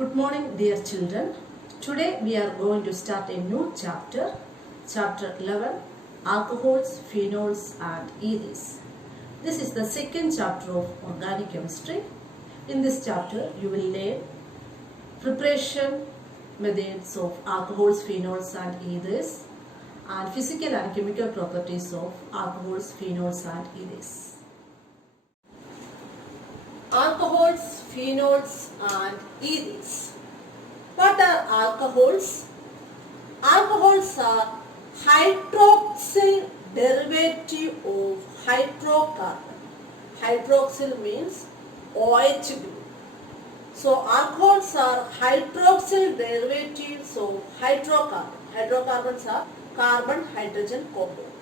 Good morning, dear children. Today we are going to start a new chapter, chapter 11, alcohols, phenols and eres. This is the second chapter of organic chemistry. In this chapter you will learn preparation methods of alcohols, phenols and eres and physical and chemical properties of alcohols, phenols and eres. Alcohols, phenols and eres. What are alcohols? Alcohols are hydroxyl derivative of hydrocarbon. Hydroxyl means OH group. So alcohols are hydroxyl derivatives of hydrocarbon. Hydrocarbons are carbon-hydrogen compound.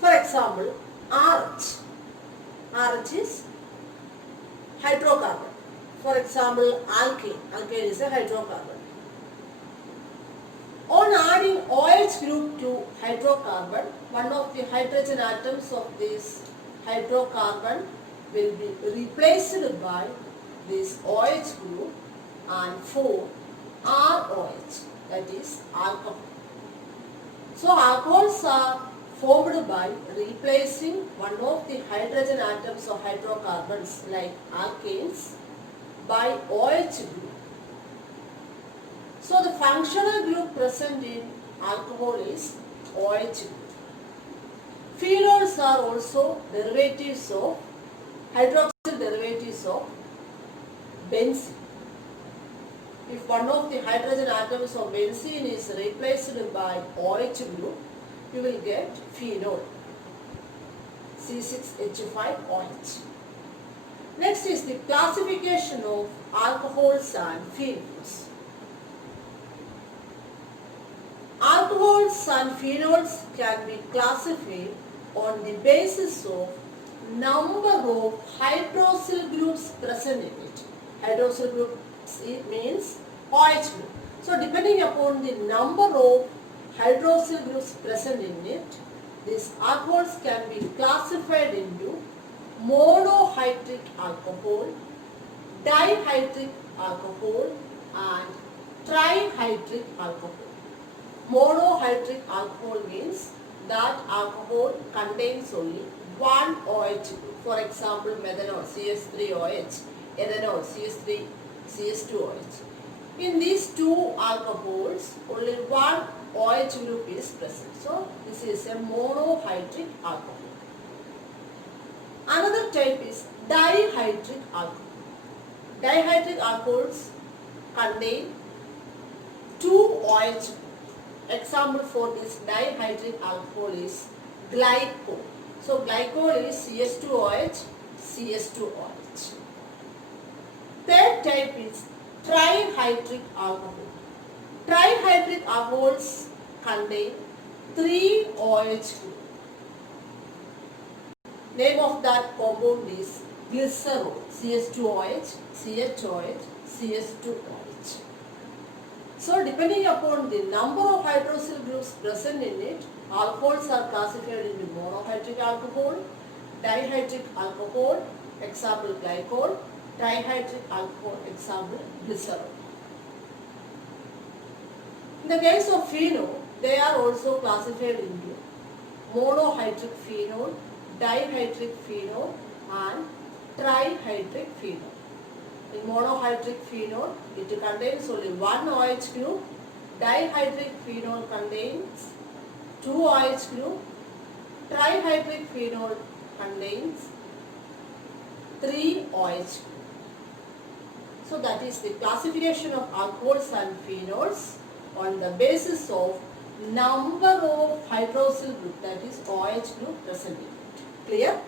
For example, RH. RH is hydrocarbon. For example, alkane. Alkane is a hydrocarbon. On adding OH group to hydrocarbon, one of the hydrogen atoms of this hydrocarbon will be replaced by this OH group and form ROH, that is alcohol. So alcohols are formed by replacing one of the hydrogen atoms of hydrocarbons like alkanes by OH group. So the functional group present in alcohol is OH group. Phenols are also derivatives of hydroxyl derivatives of benzene. If one of the hydrogen atoms of benzene is replaced by OH group, you will get phenol, C6H5OH. Next is the classification of alcohols and phenols. Alcohols and phenols can be classified on the basis of number of hydroxyl groups present in it. Hydroxyl group means OH group. So depending upon the number of hydroxyl groups present in it, these alcohols can be classified into monohydric alcohol, dihydric alcohol and trihydric alcohol. Monohydric alcohol means that alcohol contains only one OH group. For example, methanol CH3OH, ethanol CH2OH. In these two alcohols, only one OH group is present. So this is a monohydric alcohol. Another type is dihydric alcohol. Dihydric alcohols contain two OH groups. Example for this dihydric alcohol is glycol. So glycol is CH2OH, CH2OH. Third type is trihydric alcohol. Trihydric alcohols contain three OH groups. Name of that compound is glycerol, CH2OH, CHOH, CH2OH. So depending upon the number of hydroxyl groups present in it, alcohols are classified into monohydric alcohol, dihydric alcohol, example glycol, trihydric alcohol, example glycerol. In the case of phenol, they are also classified into monohydric phenol, dihydric phenol and trihydric phenol. In monohydric phenol, it contains only one OH group. Dihydric phenol contains two OH group. Trihydric phenol contains three OH group. So that is the classification of alcohols and phenols on the basis of number of hydroxyl group, that is OH group present in it. Clear?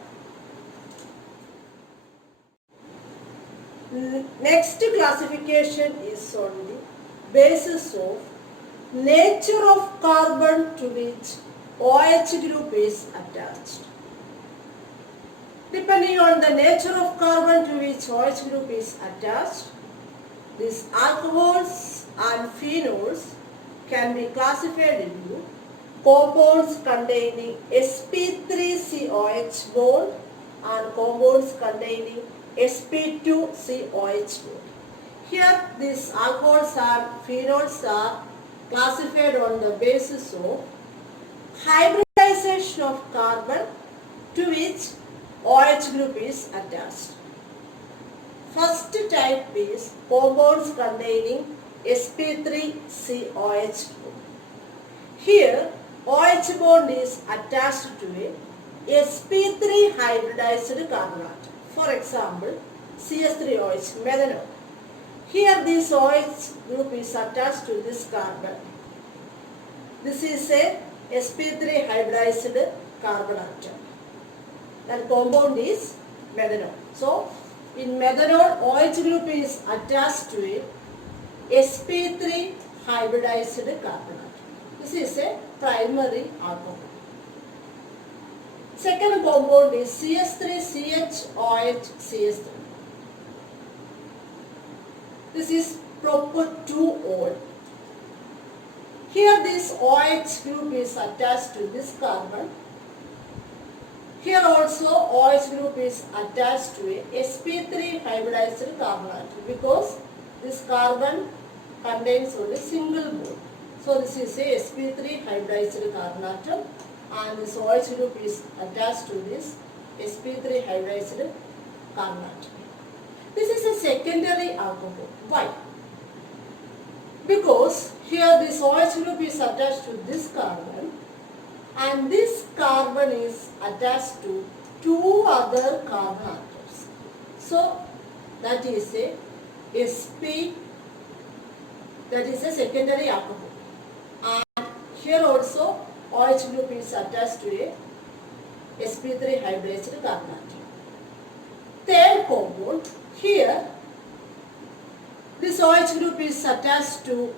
Next classification is on the basis of nature of carbon to which OH group is attached. Depending on the nature of carbon to which OH group is attached, these alcohols and phenols can be classified into compounds containing sp3COH bond and compounds containing sp2COH bond. Here these alcohols and phenols are classified on the basis of hybridization of carbon to which OH group is attached. First type is compounds containing sp3COH group. Here OH bond is attached to a sp3 hybridized carbon atom. For example, CS3OH, methanol. Here this OH group is attached to this carbon. This is a sp3 hybridized carbon atom. That compound is methanol. So, in methanol, OH group is attached to a sp3 hybridized carbon atom. This is a primary alcohol. Second compound is CS3CHOH-CS3. This is proper 2-ol. Here this OH group is attached to this carbon. Here also OH group is attached to a sp3 hybridized carbon atom because this carbon contains only single bond. So this is a sp3 hybridized carbon atom and this OH group is attached to this sp3 hybridized carbon atom. This is a secondary alcohol. Why? Because here this OH group is attached to this carbon and this carbon is attached to two other carbon atoms. So that is a sp, that is a secondary alcohol. And here also OH group is attached to a sp3 hybridized carbon atom. Third compound, here this OH group is attached to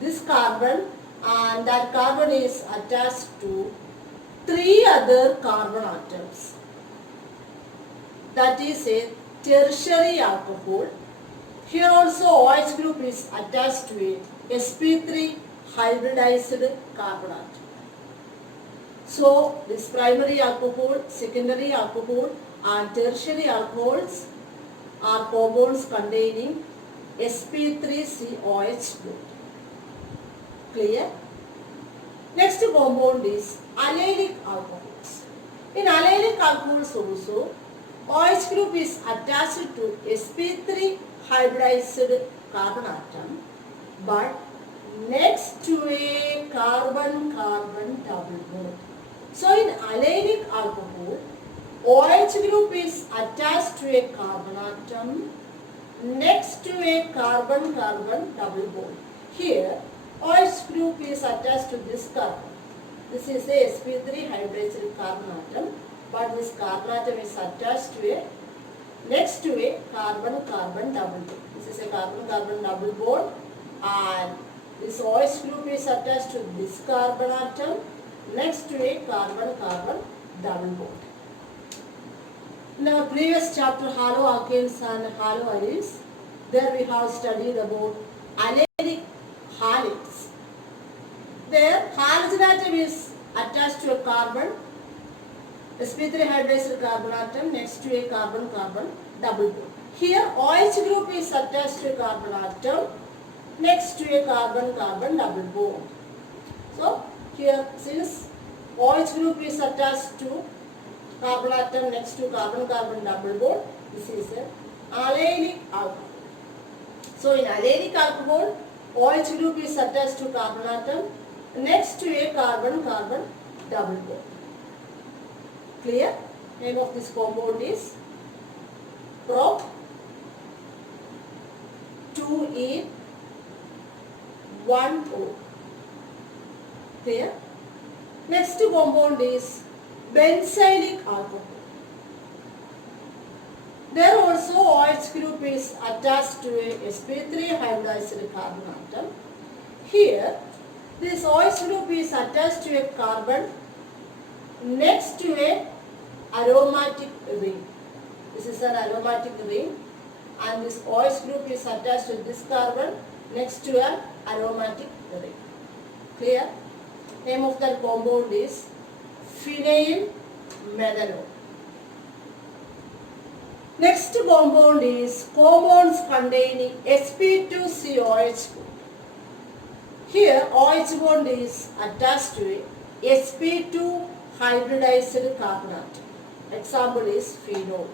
this carbon and that carbon is attached to three other carbon atoms. That is a tertiary alcohol. Here also OH group is attached to a sp3 hybridized carbon atom. So this primary alcohol, secondary alcohol and tertiary alcohols are compounds containing sp3COH group. Clear? Next compound is allylic alcohols. In allylic alcohols also, OH group is attached to sp3 hybridized carbon atom but next to a carbon-carbon double bond. So in allylic alcohol, OH group is attached to a carbon atom next to a carbon-carbon double bond. Here OH group is attached to this carbon. This is a sp3 hybridized carbon atom but this carbon atom is attached to a next to a carbon-carbon double bond. This is a carbon-carbon double bond and this OH group is attached to this carbon atom next to a carbon-carbon double bond. In our previous chapter, haloalkanes and haloaryls, there we have studied about allylic halides. There, halogen atom is attached to a carbon, sp3 hybridized carbon atom next to a carbon-carbon double bond. Here, OH group is attached to a carbon atom next to a carbon-carbon double bond. So, here since OH group is attached to carbon atom next to carbon-carbon double bond, this is an allylic alcohol. So, in allylic alcohol, OH group is attached to carbon atom next to a carbon-carbon double bond. Clear? Name of this compound is prop 2E1O. Clear? Next compound is benzylic alcohol. There also OH group is attached to a sp3 hybridized carbon atom. Here this OH group is attached to a carbon next to a aromatic ring. This is an aromatic ring and this OH group is attached to this carbon next to an aromatic ring. Clear? Name of that compound is phenyl methanol. Next compound is compounds containing sp2COH group. Here OH bond is attached to a sp2 hybridized carbon atom. Example is phenol.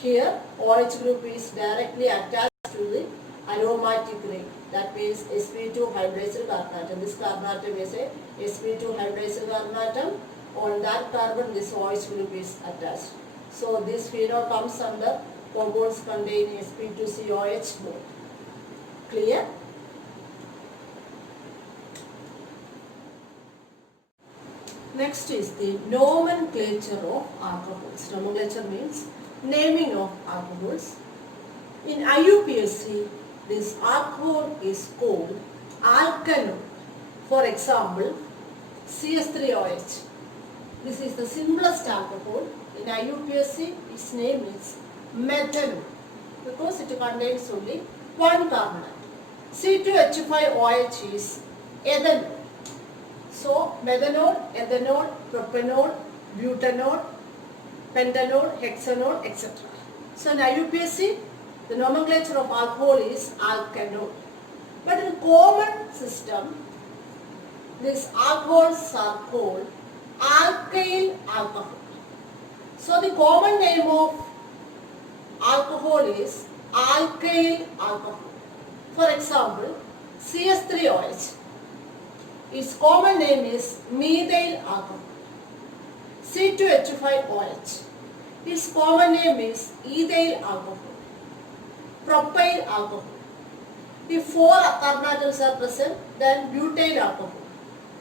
Here OH group is directly attached to the aromatic ring. That means sp2 hybridized carbon atom. This carbon atom is a sp2 hybridized carbon atom. On that carbon this OH group is attached. So this phenol comes under compounds containing sp2COH bond. Clear? Next is the nomenclature of alcohols. Nomenclature means naming of alcohols. In IUPAC, this alcohol is called alkanol. For example, CS3OH. This is the simplest alcohol. In IUPAC, its name is methanol because it contains only one carbon atom. C2H5OH is ethanol. So, methanol, ethanol, propanol, butanol, pentanol, hexanol, etc. So, in IUPAC, the nomenclature of alcohol is alkanol. But in common system, these alcohols are called alkyl alcohol. So, the common name of alcohol is alkyl alcohol. For example, CS3OH. Its common name is methyl alcohol. C2H5OH. Its common name is ethyl alcohol. Propyl alcohol. If 4 carbon atoms are present, then butyl alcohol.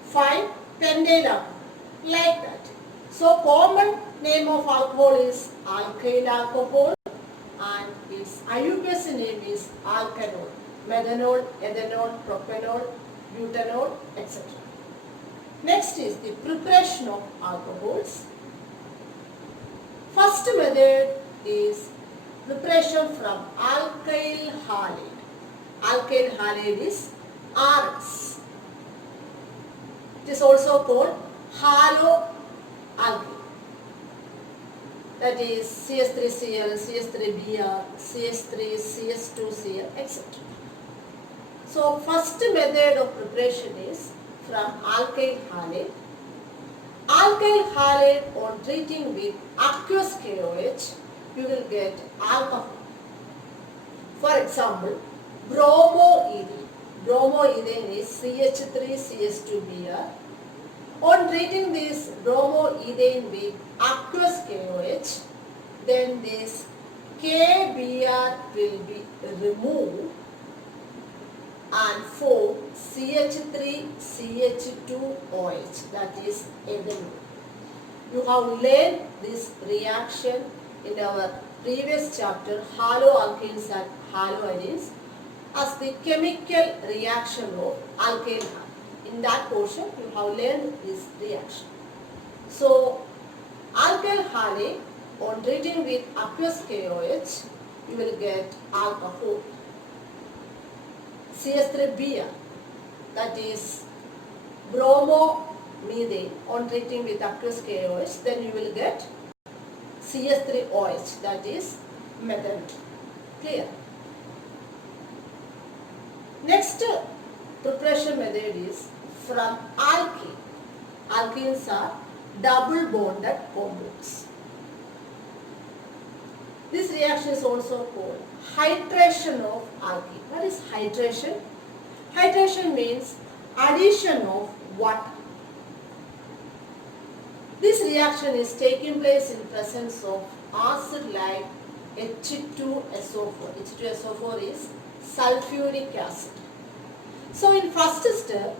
5 pentyl alcohol. Like that. So common name of alcohol is alkyl alcohol and its IUPAC name is alkanol. Methanol, ethanol, propanol, butanol, etc. Next is the preparation of alcohols. First method is preparation from alkyl halide. Alkyl halide is RX. It is also called haloalkene. That is CS3Cl, CS3Br, CS3, CS2Cl, etc. So first method of preparation is from alkyl halide. Alkyl halide on treating with aqueous KOH, you will get alcohol. For example, bromoethane. Bromoethane is CH3CS2Br. On treating this bromoethane with aqueous KOH, then this KBr will be removed and form CH3CH2OH, that is ethanol. You have learned this reaction in our previous chapter, haloalkenes and haloarenes, as the chemical reaction of alkyl halide. In that portion, you have learned this reaction. So, alkyl halide on treating with aqueous KOH, you will get alcohol. CS3Br, that is bromomethane on treating with aqueous KOH, then you will get CS3OH, that is methanol. Clear? Next preparation method is from alkene. Alkenes are double bonded compounds. This reaction is also called hydration of alkene. What is hydration? Hydration means addition of water. This reaction is taking place in presence of acid like H2SO4. H2SO4 is sulfuric acid. So in first step,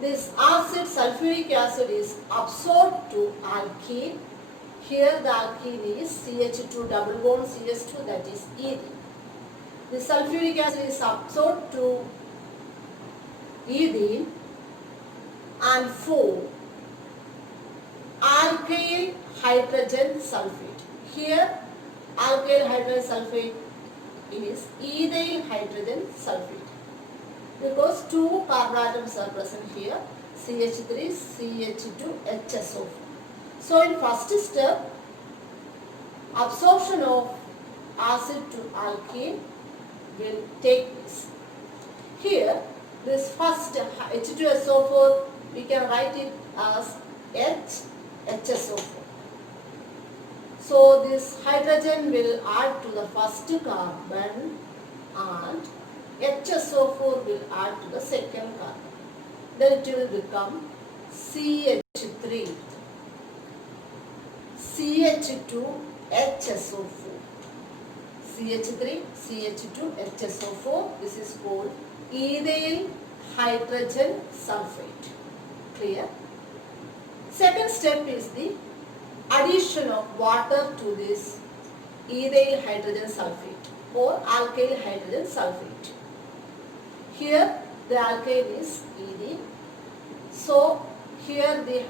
this acid, sulfuric acid, is absorbed to alkene. Here the alkene is CH2 double bond CH2, that is ethene. The sulfuric acid is absorbed to ethene and form alkyl hydrogen sulfate. Here alkyl hydrogen sulfate is ethyl hydrogen sulfate because two carbon atoms are present here, CH3, CH2, HSO4. So in first step, absorption of acid to alkene will take place. Here, this first H2SO4, we can write it as HSO4. So this hydrogen will add to the first carbon and HSO4 will add to the second carbon. Then it will become CH3, CH2, HSO4. CH3, CH2, HSO4. This is called ethyl hydrogen sulfate. Clear? Second step is the addition of water to this ethyl hydrogen sulfate or alkyl hydrogen sulfate. Here the alkyl is Ed. So here the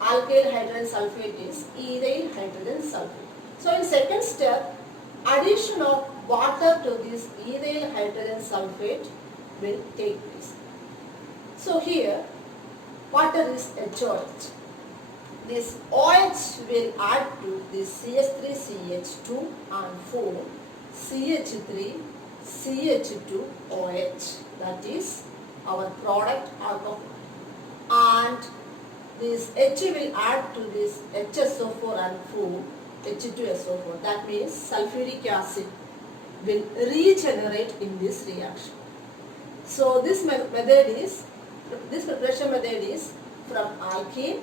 alkyl hydrogen sulfate is ethyl hydrogen sulfate. So in second step, addition of water to this ethyl hydrogen sulfate will take place. So here water is HOH. This OH will add to this CH3CH2 and form CH3CH2OH, that is our product alcohol, and this H will add to this HSO4 and form H2SO4. That means sulfuric acid will regenerate in this reaction. So this preparation method is from alkene.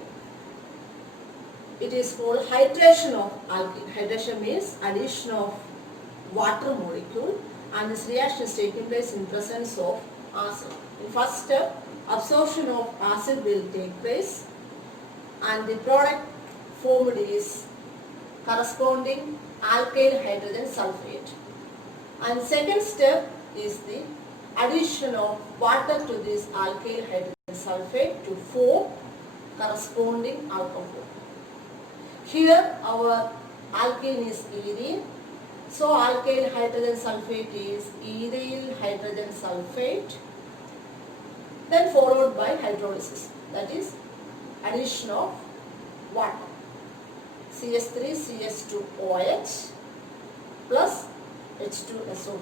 It is called hydration of alkene. Hydration means addition of water molecule, and this reaction is taking place in presence of acid. In first step, absorption of acid will take place and the product formed is corresponding alkyl hydrogen sulfate. And second step is the addition of water to this alkyl hydrogen sulfate to form corresponding alcohol. Here our alkene is Ed. So alkyl hydrogen sulfate is ethyl hydrogen sulfate, then followed by hydrolysis, that is addition of water, CH3CH2OH plus H2SO4.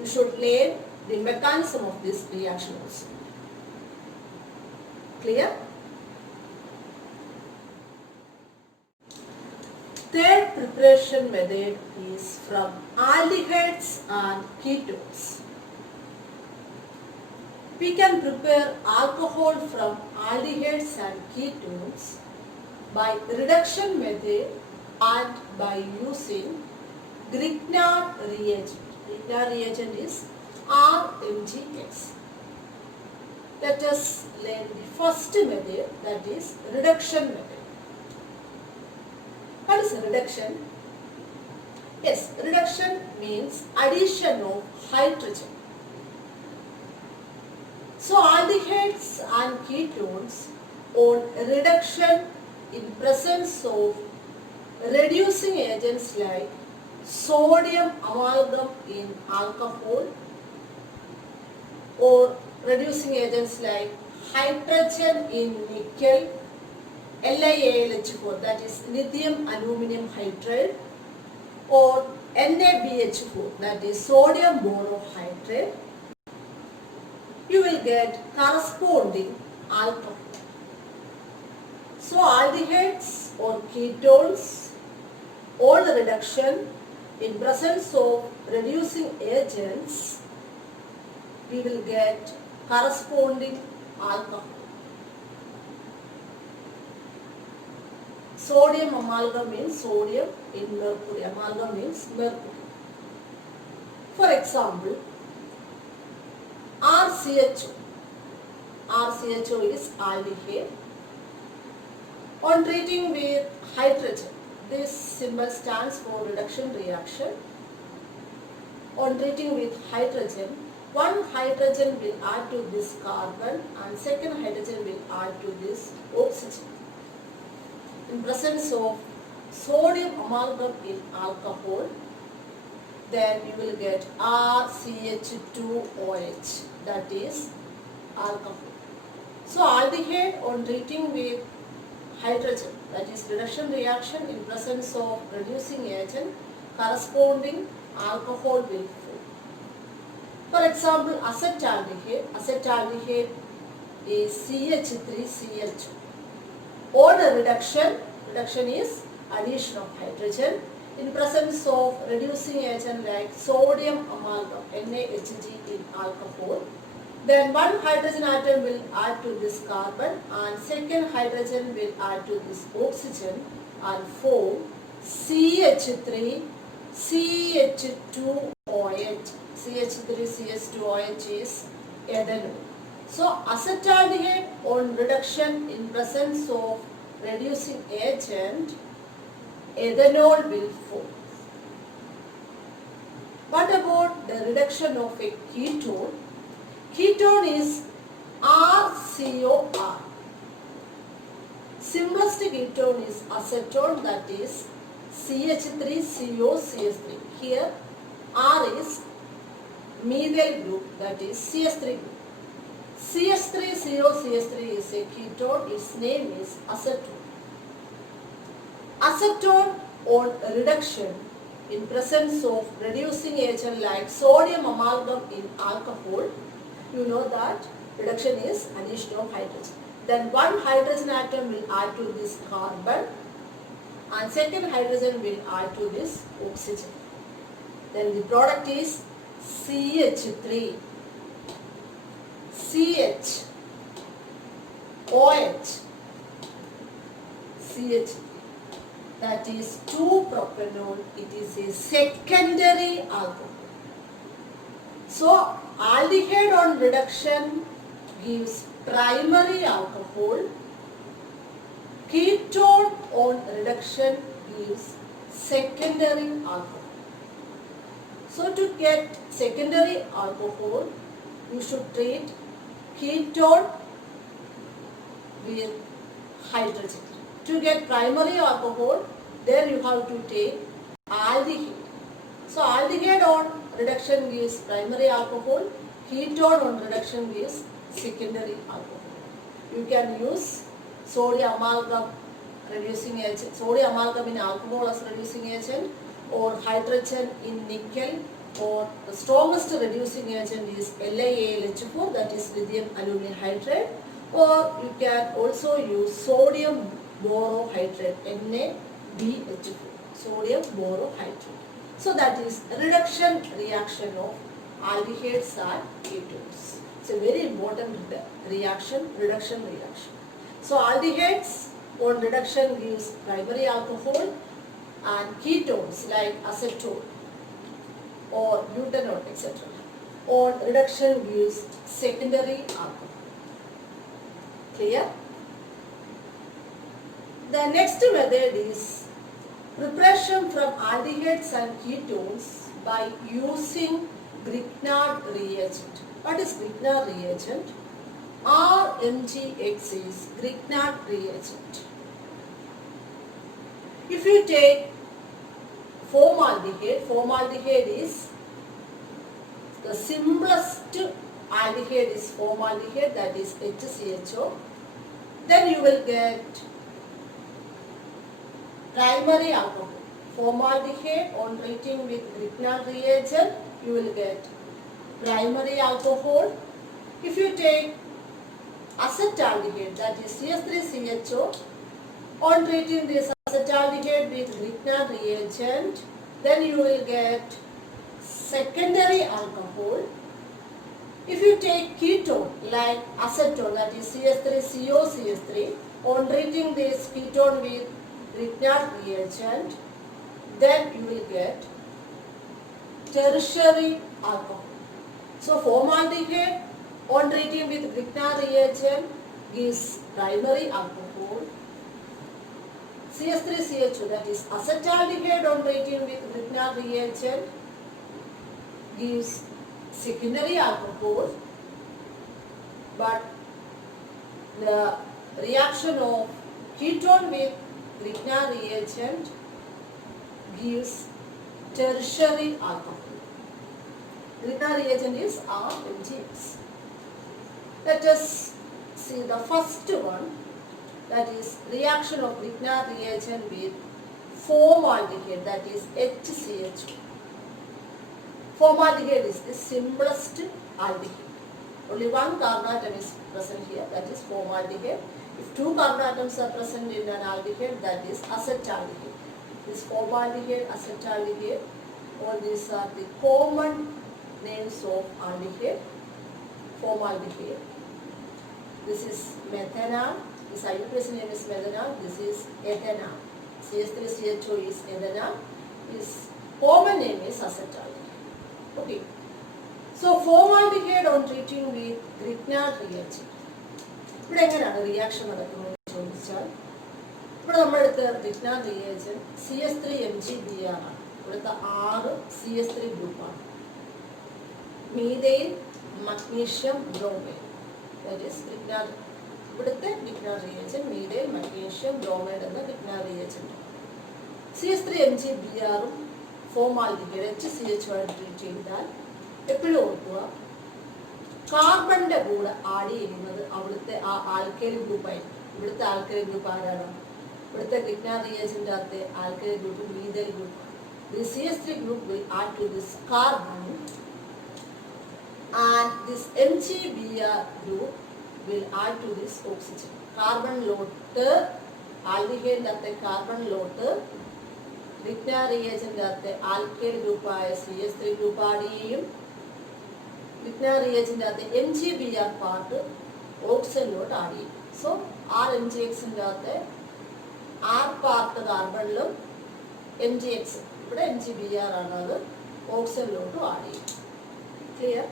You should learn the mechanism of this reaction also. Clear? Third preparation method is from aldehydes and ketones. We can prepare alcohol from aldehydes and ketones by reduction method and by using Grignard reagent. Grignard reagent is RMgX. Let us learn the first method, that is reduction method. What is reduction? Yes, reduction means addition of hydrogen. So aldehydes and ketones on reduction in presence of reducing agents like sodium amalgam in alcohol or reducing agents like hydrogen in nickel, LiAlH4, that is lithium aluminum hydride, or NaBH4, that is sodium monohydrate, you will get corresponding alcohol. So aldehydes or ketones on reduction in presence of reducing agents, we will get corresponding alcohol. Sodium amalgam means sodium in mercury. Amalgam means mercury. For example, RCHO. RCHO is aldehyde. On treating with hydrogen, this symbol stands for reduction reaction. On treating with hydrogen, one hydrogen will add to this carbon and second hydrogen will add to this oxygen. In presence of sodium amalgam in alcohol, then you will get RCH2OH, that is alcohol. So aldehyde on treating with hydrogen, that is reduction reaction in presence of reducing agent, corresponding alcohol will form. For example, acetaldehyde is CH3Cl2. On a reduction is addition of hydrogen in presence of reducing agent like sodium amalgam, NaHG in alcohol. Then one hydrogen atom will add to this carbon and second hydrogen will add to this oxygen and form CH3 CH2OH. CH3CH2OH is ethanol. So acetaldehyde on reduction in presence of reducing agent, ethanol will form. What about the reduction of a ketone? Ketone is RCOR. Simplest ketone is acetone, that is CH3COCH3. Here R is methyl group, that is CH3 group. CH3COCH3 is a ketone, its name is acetone. Acetone on reduction in presence of reducing agent like sodium amalgam in alcohol, you know that reduction is addition of hydrogen. Then one hydrogen atom will add to this carbon and second hydrogen will add to this oxygen. Then the product is CH3 CH CH, that is 2-propanol. It is a secondary alcohol. So aldehyde on reduction gives primary alcohol. Ketone on reduction gives secondary alcohol. So to get secondary alcohol, you should treat ketone with hydrogen. To get primary alcohol, there you have to take aldehyde. So aldehyde on reduction gives primary alcohol, ketone on reduction gives secondary alcohol. You can use sodium amalgam reducing agent, sodium amalgam in alcohol as reducing agent, or hydrogen in nickel, or the strongest reducing agent is LiAlH4, that is lithium aluminum hydride, or you can also use sodium borohydride, NaBH4, sodium borohydride. So that is reduction reaction of aldehydes and ketones. It's a very important reaction, reduction reaction. So aldehydes on reduction gives primary alcohol, and ketones like acetone or butanol, etc. on reduction gives secondary alcohol. Clear? The next method is preparation from aldehydes and ketones by using Grignard reagent. What is Grignard reagent? RMgX is Grignard reagent. If you take formaldehyde is the simplest aldehyde is formaldehyde, that is HCHO. Then you will get primary alcohol. Formaldehyde on treating with Grignard reagent, you will get primary alcohol. If you take acetaldehyde, that is CH3CHO, on treating this acetaldehyde with Grignard reagent, then you will get secondary alcohol. If you take ketone like acetone, that is CH3COCH3, on treating this ketone with Grignard reagent, then you will get tertiary alcohol. So formaldehyde on treating with Grignard reagent gives primary alcohol. CH3CH2, that is acetaldehyde on treating with Grignard reagent gives secondary alcohol, but the reaction of ketone with Grignard reagent gives tertiary alcohol. Grignard reagent is RMgX. Let us see the first one. that is reaction of Grignard reagent with formaldehyde, that is HCH2. Formaldehyde is the simplest aldehyde. Only one carbon atom is present here, that is formaldehyde. If two carbon atoms are present in an aldehyde, that is acetaldehyde. This formaldehyde, acetaldehyde, all these are the common names of aldehyde. Formaldehyde. This is methanol. This IUPAC name is methanol. This is ethanol. CH3CH2 is ethanol. This common name is acetaldehyde. Okay. So formaldehyde on treating with Grignard reagent. ഇവിടെ എങ്ങനെയാണ് reaction നടക്കുന്നതെന്ന് ചോദിച്ചാൽ ഇവിടെ നമ്മളെടുത്ത Grignard reagent CH3MgBr ആണ്. ഇവിടുത്തെ 6 CH3 ഗ്രൂപ്പാണ്. Methyl, magnesium, bromide. That is Grignard. ഇവിടുത്തെ Grignard reagent methyl, magnesium, bromide എന്ന Grignard reagent. CH3MgBr ഉം ഫോർമാൽഡിഹൈഡ് HCH ആയിട്ട് ട്രീറ്റ് ചെയ്താൽ എപ്പോഴും ഓർക്കുക കാർബണിന്റെ കൂടെ ആഡ് ചെയ്യുന്നത് അവിടുത്തെ ആ ആൽക്കൈൽ ഗ്രൂപ്പായിരിക്കും. ഇവിടുത്തെ ആൽക്കൈൽ ഗ്രൂപ്പ് ആരാണ്? ഇവിടുത്തെ Grignard reagent അകത്തെ alkyl group methyl group. This CH3 group will add to this carbon and this MgBr group will add to this oxygen. Carbon ലോട്ട് ആൽഡിഹൈഡിന്റെ അകത്തെ കാർബൺ ലോട്ട് Grignard reagent അകത്തെ alkyl ഗ്രൂപ്പായ CH3 group add ചെയ്യും. Grignard reagent അകത്തെ MgBr part ഓക്സിജനിലോട്ട് add ചെയ്യും. So RMgxന്റെ അകത്തെ R part കാർബണിലും MgX ഇവിടെ MgBr ആണ്, അത് ഓക്സിജനിലോട്ടും add ചെയ്യും. ക്ലിയർ?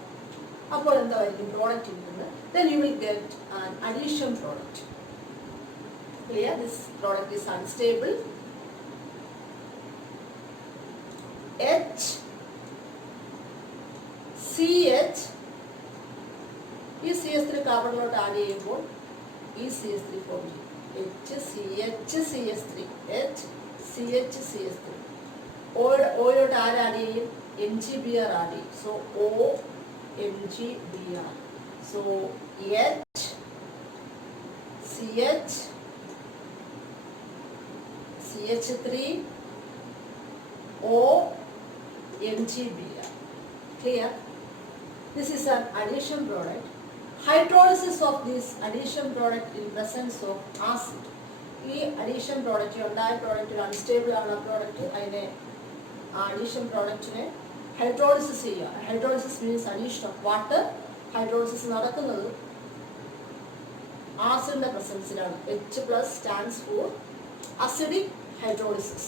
അപ്പോൾ എന്തായിരിക്കും പ്രോഡക്റ്റ് കിട്ടുന്നത്? Then you will get an addition product. Clear? This product is unstable. HCH ഈ CH3 കാർബണിലോട്ട് ആഡ് ചെയ്യുമ്പോൾ ഈ CH3 ഫോം ചെയ്യും. HCHCH3 HCHCH3 ഓയോട്ട് ആര് ആഡ് ചെയ്യും? MgBr ആഡ് ചെയ്യും. So OMgBr. So HCH CH3 OMgBr. Clear? This is an addition product. Hydrolysis of this addition product in presence of acid. ഈ addition product ഉണ്ടായ product unstable ആണ് product. അതിനെ addition പ്രോഡക്റ്റിനെ hydrolysis ചെയ്യുക. Hydrolysis means addition of water. Hydrolysis നടക്കുന്നത് ആസിഡിന്റെ പ്രസൻസിലാണ്. H+ stands for acidic hydrolysis.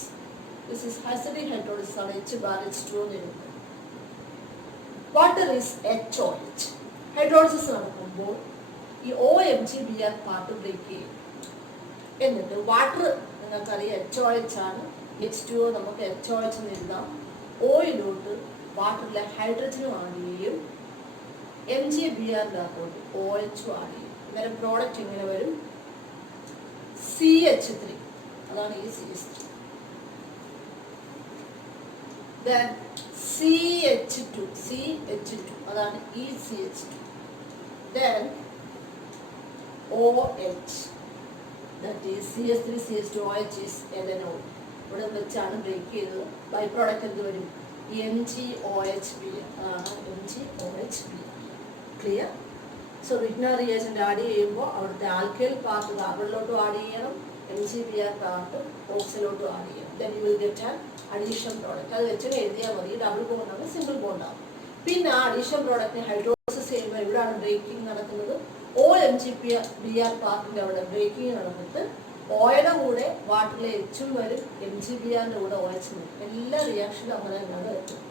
This is acidic hydrolysis ആണ് H+H2 എന്ന് എഴുതുന്നത്. Water is HOH. ഹൈഡ്രോളിസിസ് നടക്കുമ്പോൾ ഈ OMgBr പാർട്ട് ബ്രേക്ക് ചെയ്യും. എന്നിട്ട് വാട്ടർ നിങ്ങൾക്കറിയാം HOH ആണ്. H2O നമുക്ക് HOH എന്ന് എഴുതാം. ഓയിലോട്ട് വാട്ടറിലെ ഹൈഡ്രജനും ആഡ് ചെയ്യും. MgBrന്റെ അകത്തോട്ട് OH ആഡ് ചെയ്യും. ഇങ്ങനെ പ്രോഡക്റ്റ് ഇങ്ങനെ വരും. CH3 അതാണ് ഈ CH3. Then CH2 അതാണ് ഈ CH2. Then OH, that is CH3CH2OH is ethanol. ഇവിടെ വെച്ചാണ് ബ്രേക്ക് ചെയ്തത്. ബൈ പ്രോഡക്റ്റ് എന്ത് വരും? MgOHBr അതാണ് MgOHBr. Clear? So Grignard reagent add ചെയ്യുമ്പോൾ അവിടുത്തെ ആൽക്കൈൽ പാർട്ട് കാർബണിലോട്ടും ആഡ് ചെയ്യണം, MgBr പാർട്ട് ഓക്സിലോട്ടും ആഡ് ചെയ്യണം. Then you will get an addition product. അത് വെച്ച് എഴുതിയാൽ മതി. ഡബിൾ ബോണ്ട് ആണ്, സിംഗിൾ ബോണ്ട് ആവും. പിന്നെ ആ അഡീഷൻ പ്രോഡക്റ്റിനെ ഹൈഡ്രോളിസിസ് ചെയ്യുമ്പോൾ എവിടെയാണ് ബ്രേക്കിംഗ് നടക്കുന്നത്? OMgBr പാർട്ടിൻ്റെ അവിടെ ബ്രേക്കിംഗ് നടന്നിട്ട് ഓയുടെ കൂടെ വാട്ടറിലെ എച്ചും വരും, MgBrന്റെ കൂടെ OH വരും. എല്ലാ റിയാക്ഷനും അങ്ങനെ തന്നെയാണ് വരുന്നത്.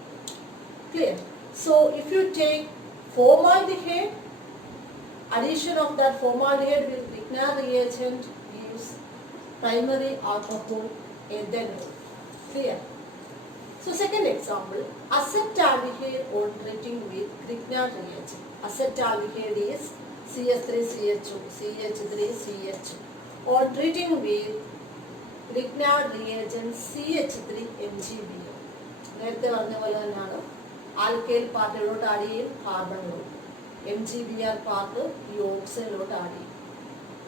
Clear? So if you take formaldehyde, addition of that formaldehyde with Grignard reagent gives primary alcohol ethanol. Clear? So second example, acetaldehyde on treating with Grignard reagent. Acetaldehyde is CH3CH2, CH3CH. On treating with Grignard reagent CH3MgBr. നേരത്തെ പറഞ്ഞ പോലെ തന്നെയാണ്. Alkyl പാർട്ടിലോട്ട് add ചെയ്യും, കാർബണിലോട്ട്. MgBr part ഈ ഓക്സിജനിലോട്ട് add ചെയ്യും.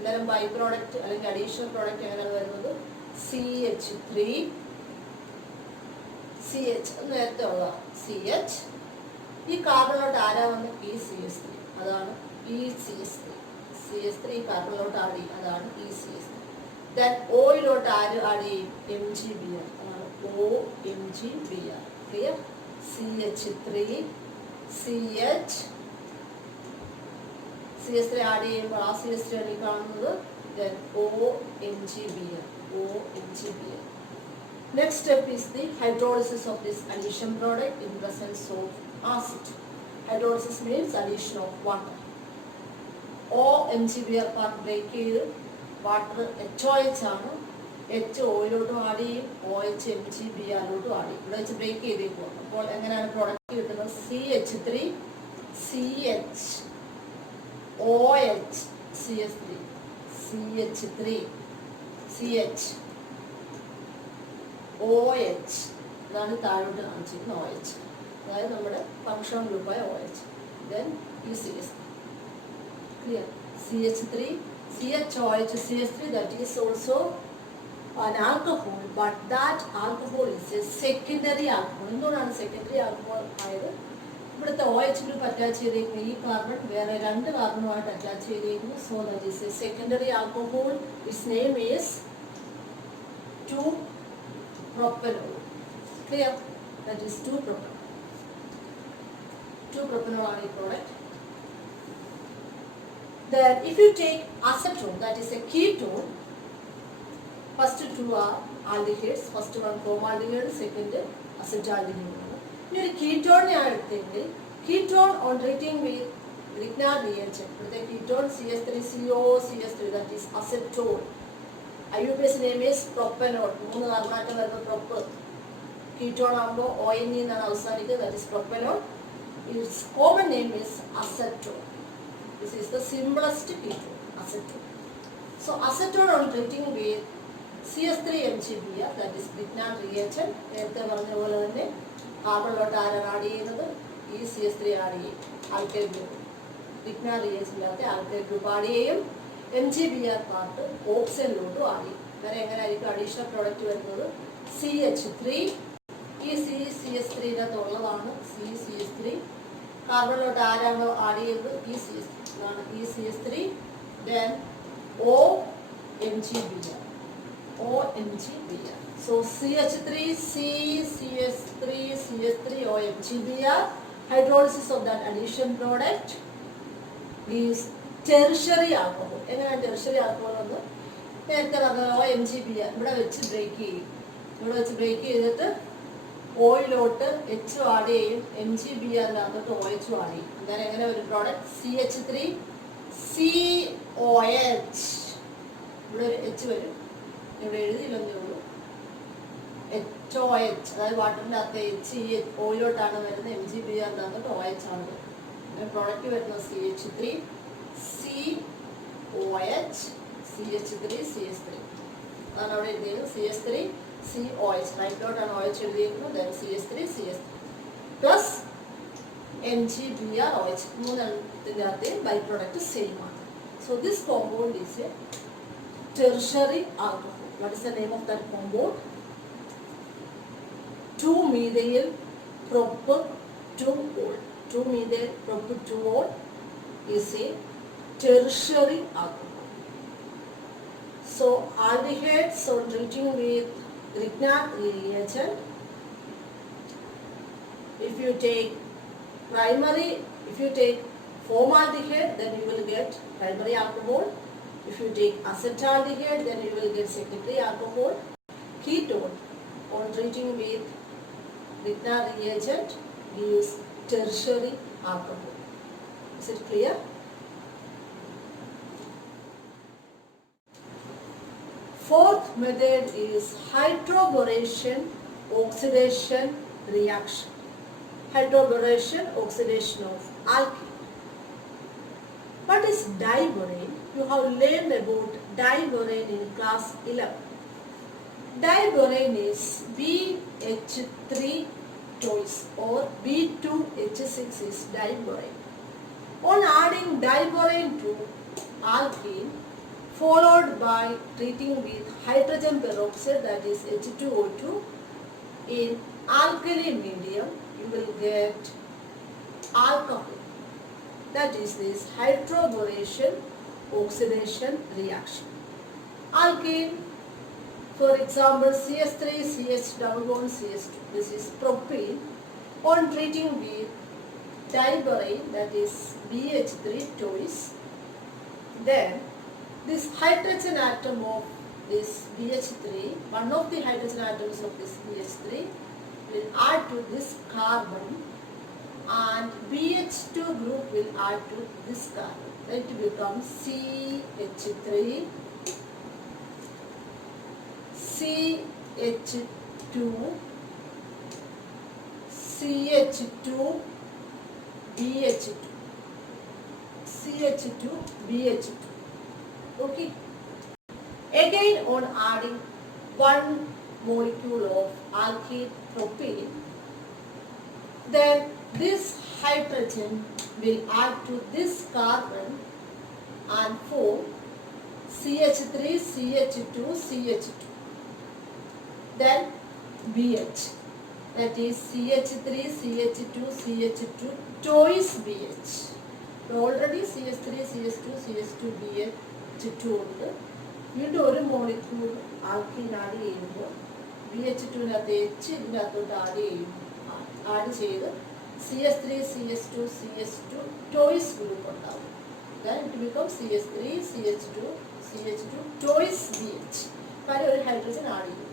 അന്നേരം by product അല്ലെങ്കിൽ additional product എങ്ങനെയാണ് വരുന്നത്? CH3 CH നേരത്തെ ഉള്ള CH, ഈ കാർബണിലോട്ട് ആരാ വന്ന് ECS3, അതാണ് ECS3. CH3 ഈ കാർബണിലോട്ട് ആഡ് ചെയ്യും, അതാണ് ECS3. ദെൻ ഓയിലോട്ട് ആര് ആഡ് ചെയ്യും? MgBr, അതാണ് OMgBr. Clear? CH3 CH3 add ചെയ്യുമ്പോൾ ആ CH3 ആണ് ഈ കാണുന്നത്. Then OMgBr. Next step is the hydrolysis of this addition product in presence of acid. Hydrolysis means addition of water. OMgBr part break ചെയ്ത് water HOH ആണ്, H ഓയിലോട്ടും add ചെയ്യും, OH MgBrലോട്ടും add ചെയ്യും. ഇവിടെ വെച്ച് ബ്രേക്ക് ചെയ്തേക്കുക. അപ്പോൾ എങ്ങനെയാണ് പ്രോഡക്റ്റ് കിട്ടുന്നത്? CH3 CH OH CH3 CH3 CH OH, ഇതാണ് താഴോട്ട് കാണിച്ചിരിക്കുന്ന OH, അതായത് നമ്മുടെ ഫങ്ഷണൽ ഗ്രൂപ്പായ OH. Then ECS. Clear? CH3 CHOH CH3, that is also an alcohol, but that alcohol is a secondary alcohol. എന്തുകൊണ്ടാണ് സെക്കൻഡറി ആൽക്കഹോൾ ആയത്? ഇവിടുത്തെ OH ഗ്രൂപ്പ് അറ്റാച്ച് ചെയ്തേക്കുന്ന ഈ കാർബൺ വേറെ 2 കാർബണുമായിട്ട് അറ്റാച്ച് ചെയ്തേക്കുന്നു. So that is a secondary alcohol. It's name is 2-propanol. Clear? That is 2-propanol. 2-propanol ആണ് ഈ product. Then if you take acetone, that is a ketone, first 2 are aldehydes, first one formaldehyde, second acetaldehyde. ഇനി ഒരു കീറ്റോണിനെ എടുത്തെങ്കിൽ ketone on treating with Grignard reagent, ഇവിടുത്തെ ketone CH3CO CH3, that is acetone. IUPAC name is propanol. 3 carbon atom വരുന്ന prop ketone ആകുമ്പോൾ ONE എന്നാണ് അവസാനിക്കുന്നത്, that is propanol. Its common name is acetone. This is the simplest ketone, acetone. So acetone on treating with CH3MgBr, that is Grignard reagent. നേരത്തെ പറഞ്ഞ പോലെ തന്നെ കാർബണിലോട്ട് ആരാണ് add ചെയ്യുന്നത്? ഈ CH3 ആഡ് ചെയ്യും, alkyl group. Grignard reagent alkyl group add ചെയ്യും. MgBr part ഓക്സിജനിലോട്ടും add ചെയ്യും. വേറെ എങ്ങനെയായിരിക്കും അഡീഷണൽ പ്രോഡക്റ്റ് വരുന്നത്? CH3, ഈ CH3 ഉള്ളതാണ് CH3. കാർബണിലോട്ട് ആരാണോ ആഡ് ചെയ്യുന്നത്? ഈ CH3 ആണ് ഈ CH3. Then OMgBr. So CH3 CH3 OMgBr. Hydrolysis of that addition product is tertiary alcohol. എങ്ങനെയാണ് ടെർഷ്യറി ആൽക്കഹോൾ എന്ന് നേരത്തെ പറഞ്ഞ OMgBr ഇവിടെ വെച്ച് ബ്രേക്ക് ചെയ്യും. ഇവിടെ വെച്ച് ബ്രേക്ക് ചെയ്തിട്ട് ഓയിലോട്ട് H ആഡ് ചെയ്യും, MgBrനകത്തോട്ട് OH ആഡ് ചെയ്യും. അങ്ങനെ എങ്ങനെ ഒരു പ്രോഡക്റ്റ് CH3 COH, ഇവിടെ ഒരു H വരും, ഇവിടെ എഴുതിയില്ലെന്നേ ഉള്ളൂ. HOH, അതായത് വാട്ടറിൻ്റെ അകത്ത് H ഈ ഓയിലോട്ടാണ് വരുന്നത്, MgBrനകത്തോട്ട് OH ആണ് വരുന്നത്. പ്രോഡക്റ്റ് വരുന്നത് CH3 COH CH3 CH3, അതാണ് അവിടെ എഴുതിയത്. CH3 COH, റൈറ്റിലോട്ടാണ് OH എഴുതിയിരിക്കുന്നത്. Then CH3 CH3 plus MgBr OH, മൂന്നെണ്ണത്തിൻ്റെ അകത്തെ ബൈ പ്രോഡക്റ്റ് സെയിം ആണ്. So this compound is A tertiary alcohol. What is the name of that compound? 2-methyl prop-2-ol. 2-methyl prop-2-ol is a tertiary alcohol. So aldehydes on treating with Grignard reagent, if you take formaldehyde, then you will get primary alcohol. If you take acetaldehyde, then you will get secondary alcohol. Ketone on treating with Grignard reagent gives tertiary alcohol. Is it clear? Fourth method is hydroboration oxidation reaction. Hydroboration oxidation of alkene. What is diborane? You have learned about diborane in class 11. Diborane is BH3 twice or B2H6 is diborane. On adding diborane to alkene, followed by treating with hydrogen peroxide, that is H2O2. In alkali medium, you will get alcohol. That is this hydroboration oxidation reaction. Alkene, for example, CS3, CH double bond CH2. This is propene. On treating with diborane, that is BH3 twice, then this hydrogen atom of this BH3, one of the hydrogen atoms of this BH3 will add to this carbon, and BH2 group will add to this carbon. It becomes CH3, CH2, CH2, BH2, CH2, BH2. Okay. Again, on adding one molecule of alkene propane, then this hydrogen will add to this carbon and form CH3, CH2, CH2. Then BH, that is CH3, CH2, CH2 twice BH. Already CH3, CH2, CH2 BH2 ഉണ്ട്. വീണ്ടും ഒരു molecule alkene add ചെയ്യുമ്പോൾ BH2-നകത്ത് H ഇതിനകത്തോട്ട് add ചെയ്ത് CH3, CH2, CH2 twice group ഉണ്ടാവും. Then it becomes CH3, CH2, CH2 twice BH. കാര്യം ഒരു hydrogen add ചെയ്യും.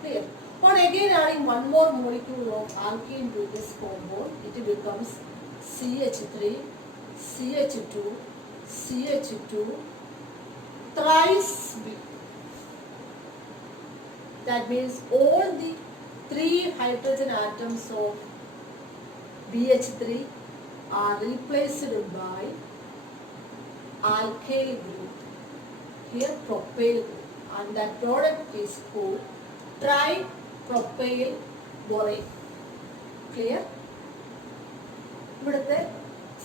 Clear? On again adding one more molecule of alkene to this compound, it becomes CH3, CH2, CH2 thrice B. That means all the three hydrogen atoms of BH3 are replaced by alkyl group. Here propyl group, and that product is called tripropyl borane. Clear? ഇവിടുത്തെ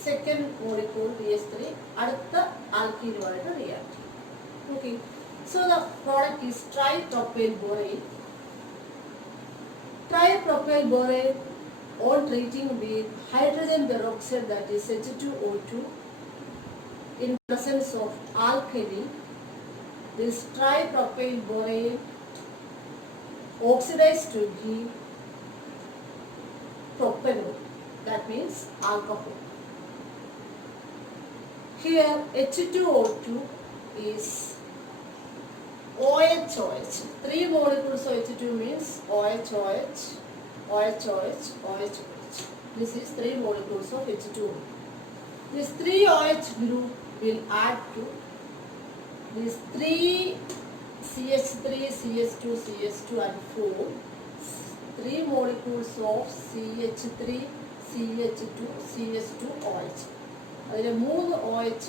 second molecule BH3 അടുത്ത ആൽക്കീനുമായിട്ട് react. Okay. So the product is tripropyl borane. Tripropyl borane, on treating with hydrogen peroxide, that is H2O2, in presence of alkali, this tripropyl borane oxidized to give propanol, that means alcohol. Here H2O2 is OH-OH. Three molecules of H2 means OH-OH, OH-OH, OH-OH. This is three molecules of H2O. This 3OH group will add to these three CH3, CH2, CH2 and 4. Three molecules of CH3, CH2, CH2, OH. അതിൽ 3 OH,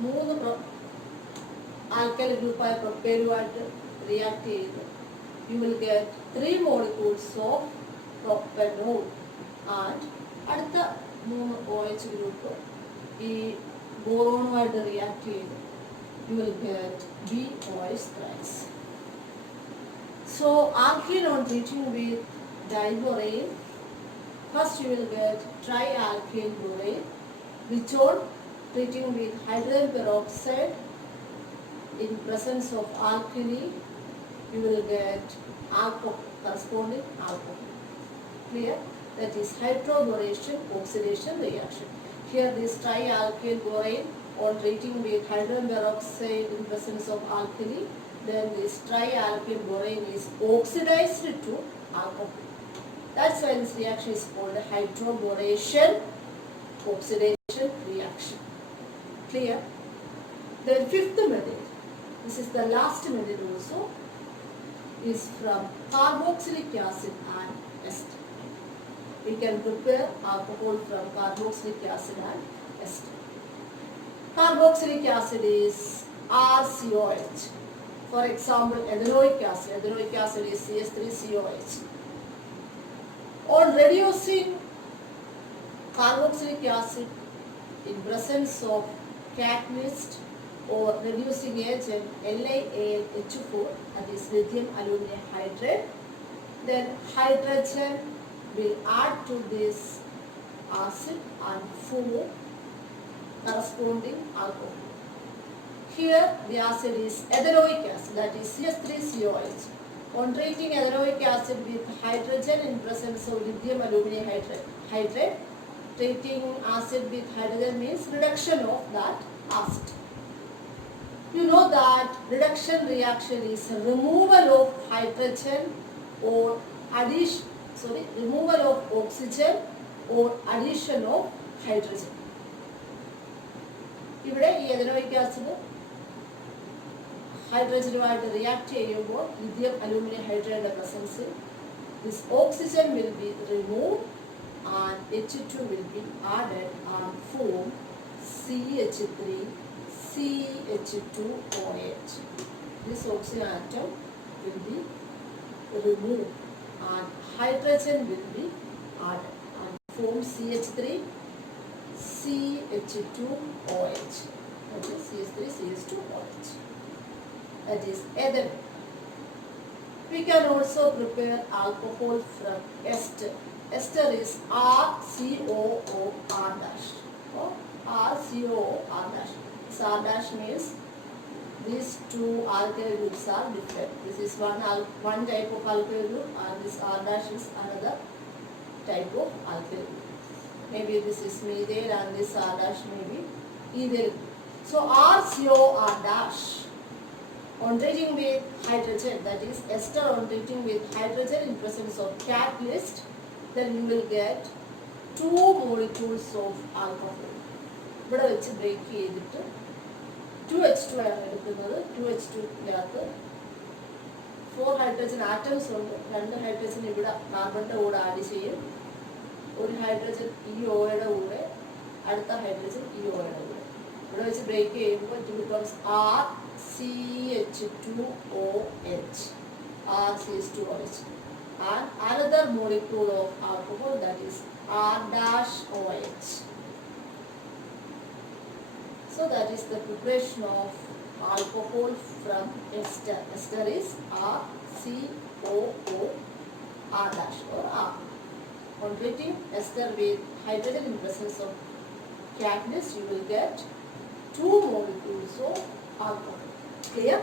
3 alkyl ഗ്രൂപ്പായ പ്രൊപ്പൈലുമായിട്ട് react ചെയ്ത് you will get 3 molecules of propanol, and അടുത്ത 3 OH group ഈ ബോറോണുമായിട്ട് react ചെയ്ത് you will get BOH thrice. So alkene on treating with diborane, first you will get trialkyl borane, which on treating with hydrogen peroxide in presence of alkali, you will get alcohol, corresponding alcohol. Clear? That is hydroboration oxidation reaction. Here this trialkyl borane on treating with hydrogen peroxide in presence of alkali, then this trialkyl borane is oxidized to alcohol. That's why this reaction is called hydroboration oxidation reaction. Clear? Then fifth method, this is the last method also, is from carboxylic acid and ester. We can prepare alcohol from carboxylic acid and ester. Carboxylic acid is RCOH. For example, ethanoic acid. Ethanoic acid is CH3COH. On reducing carboxylic acid in presence of catalyst or reducing agent LiAlH4, that is lithium aluminum hydride. Then hydrogen will add to this acid and form corresponding alcohol. Here the acid is ethanoic acid, that is CH3COH. On treating ethanoic acid with hydrogen in presence of lithium aluminum hydride, treating acid with hydrogen means reduction of that acid. You know that reduction reaction is removal of hydrogen or removal of oxygen or addition of hydrogen. ഇവിടെ ഈ ethanoic acid ഹൈഡ്രജനുമായിട്ട് react ചെയ്യുമ്പോൾ lithium aluminium ഹൈഡ്രൈഡിന്റെ പ്രസൻസിൽ this oxygen will be remove and H2 will be added and form CH3CH2OH. This oxygen atom will be removed and hydrogen will be added and form CH3CH2OH. That is CH3CH2OH. That is ethanol. We can also prepare alcohol from ester. Ester is RCOOR dash. Or RCOOR dash. This R dash means these two alkyl groups are different. This is one type of alkyl group and this R dash is another type of alkyl group. Maybe this is methyl and this R dash may be ethyl. So RCOR dash. On treating with hydrogen, that is ester on treating with hydrogen in presence of catalyst, then you will get 2 molecules of alcohol. ഇവിടെ വെച്ച് break ചെയ്തിട്ട് 2H2 ആണ് എടുക്കുന്നത്. 2H2 4 hydrogen atoms ഉണ്ട്. 2 hydrogen ഇവിടെ കാർബണിൻ്റെ കൂടെ add ചെയ്യും. ഒരു ഹൈഡ്രജൻ ഈ ഓയുടെ കൂടെ, അടുത്ത ഹൈഡ്രജൻ ഈ ഓയുടെ കൂടെ. ഇവിടെ വെച്ച് ബ്രേക്ക് ചെയ്യുമ്പോൾ it becomes RCH2OH. RCH2OH. And another molecule of alcohol, that is R-OH. So that is the preparation of alcohol from ester. Ester is RCOOR or R. On treating ester with hydrogen in presence of catalyst, you will get 2 molecules of alcohol. Clear?